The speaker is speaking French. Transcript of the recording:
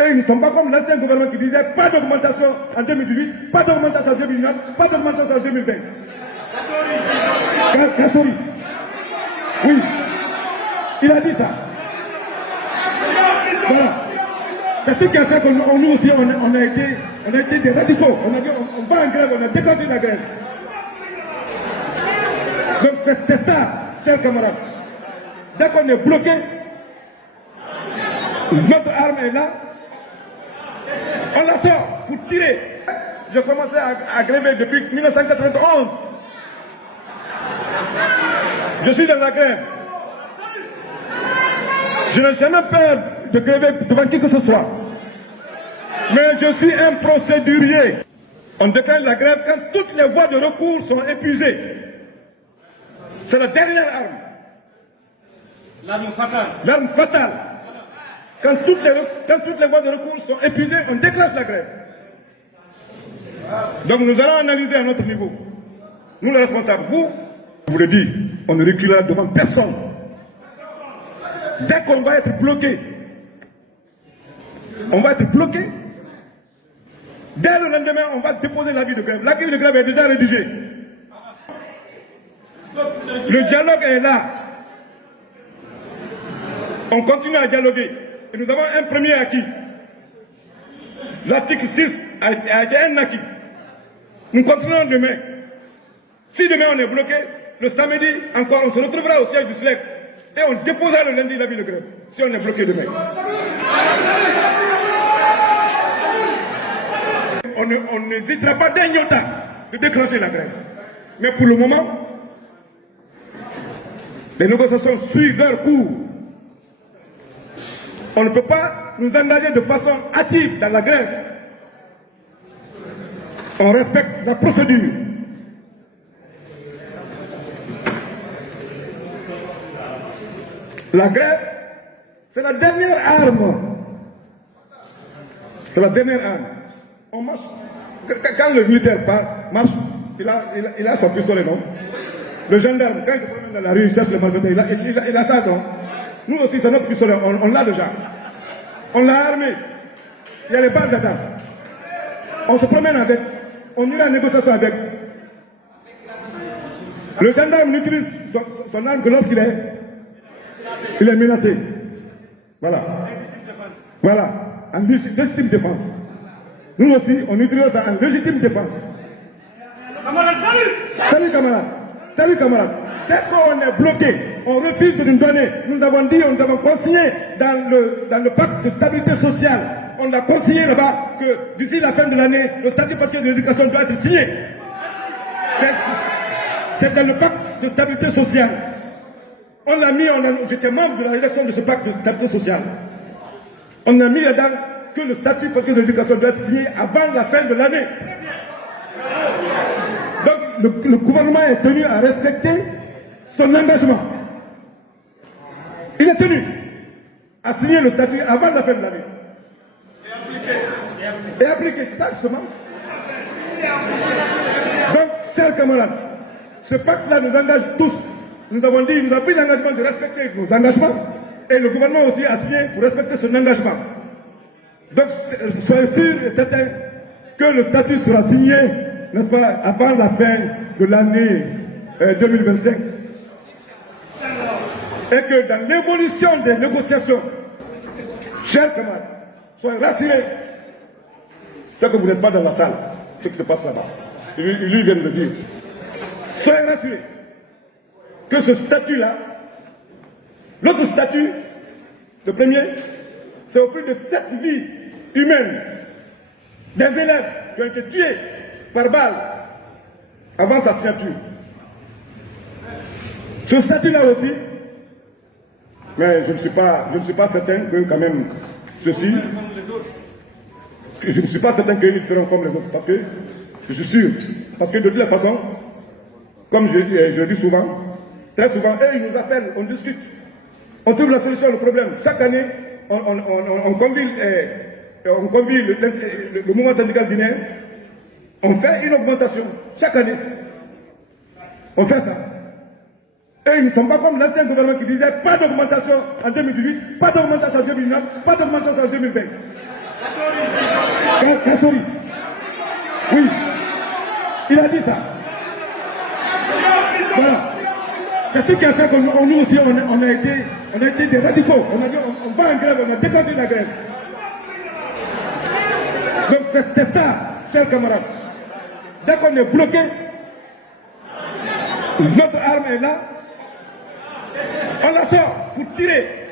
Et ils ne sont pas comme l'ancien gouvernement qui disait pas d'augmentation en 2018, pas d'augmentation en 2009, pas d'augmentation en 2020. Kassori. Oui. Il a dit ça. Voilà. C'est ce qui a fait que nous aussi, on a été des radicaux. On a dit, on va en grève, on a déclenché la grève. Donc c'est ça, chers camarades. Dès qu'on est bloqué, notre arme est là, on la sort pour tirer. J'ai commencé à gréver depuis 1991. Je suis dans la grève. Je n'ai jamais peur de gréver devant qui que ce soit. Mais je suis un procédurier. On déclare la grève quand toutes les voies de recours sont épuisées. C'est la dernière arme. L'arme fatale. L'arme fatale. Quand toutes les voies de recours sont épuisées, on déclenche la grève. Donc nous allons analyser à notre niveau. Nous les responsables, vous, je vous le dis, on ne reculera devant personne. Dès qu'on va être bloqué, on va être bloqué. Dès le lendemain, on va déposer l'avis de grève. L'avis de grève est déjà rédigé. Le dialogue est là. On continue à dialoguer. Et nous avons un premier acquis. L'article 6 a été un acquis. Nous continuerons demain. Si demain on est bloqué, le samedi encore, on se retrouvera au siège du SLEC. Et on déposera le lundi l'avis de grève. Si on est bloqué demain. On n'hésitera pas d'un iota de déclencher la grève. Mais pour le moment, les négociations suivent leur cours. On ne peut pas nous engager de façon hâtive dans la grève. On respecte la procédure. La grève, c'est la dernière arme. C'est la dernière arme. On marche. Quand le militaire marche, il a son pistolet, non? Le gendarme, quand il se promène dans la rue, il cherche le malfaiteur, il a ça, non? Nous aussi, c'est notre pistolet, on l'a déjà. On l'a armé. Il y a les balles dedans. On se promène avec. On ira en négociation avec. Le gendarme utilise son arme que lorsqu'il est menacé. Voilà. Voilà. En légitime défense. Nous aussi, on utilise ça en légitime défense. Camarade, salut! Salut camarades. Salut camarades. Dès qu'on est bloqué, on refuse de nous donner. Nous avons dit, nous avons consigné dans le pacte de stabilité sociale. On a consigné là-bas que d'ici la fin de l'année, le statut particulier de l'éducation doit être signé. C'est dans le pacte de stabilité sociale. On l'a mis, j'étais membre de la rédaction de ce pacte de stabilité sociale. On a mis là-dedans que le statut particulier de l'éducation doit être signé avant la fin de l'année. Donc le gouvernement est tenu à respecter son engagement. Il est tenu à signer le statut avant la fin de l'année. Et appliquer ça justement. Donc, chers camarades, ce pacte-là nous engage tous. Nous avons dit, nous avons pris l'engagement de respecter nos engagements et le gouvernement aussi a signé pour respecter son engagement. Donc, soyez sûrs et certains que le statut sera signé, n'est-ce pas, avant la fin de l'année 2025. Et que dans l'évolution des négociations, chers camarades, soyez rassurés, c'est que vous n'êtes pas dans la salle, ce qui se passe là-bas. Lui vient de le dire. Soyez rassurés que ce statut-là, l'autre statut, le premier, c'est au prix de 7 vies humaines des élèves qui ont été tués par balle avant sa signature. Ce statut-là aussi, mais je ne suis pas certain que quand même ceci, je ne suis pas certain qu'ils feront comme les autres, parce que je suis sûr, parce que de toute la façon, comme je dis souvent, très souvent, eux ils nous appellent, on discute, on trouve la solution au problème. Chaque année, on convie le mouvement syndical guinéen, on fait une augmentation chaque année. On fait ça. Et ils ne sont pas comme l'ancien gouvernement qui disait pas d'augmentation en 2018, pas d'augmentation en 2009, pas d'augmentation en 2020. Kassori. Oui. Il a dit ça. Voilà. C'est ce qui a fait que nous aussi, on a été des radicaux. On a dit, on va en grève, on a déclenché la grève. Donc c'est ça, chers camarades. Dès qu'on est bloqué, notre arme est là, on la sort pour tirer.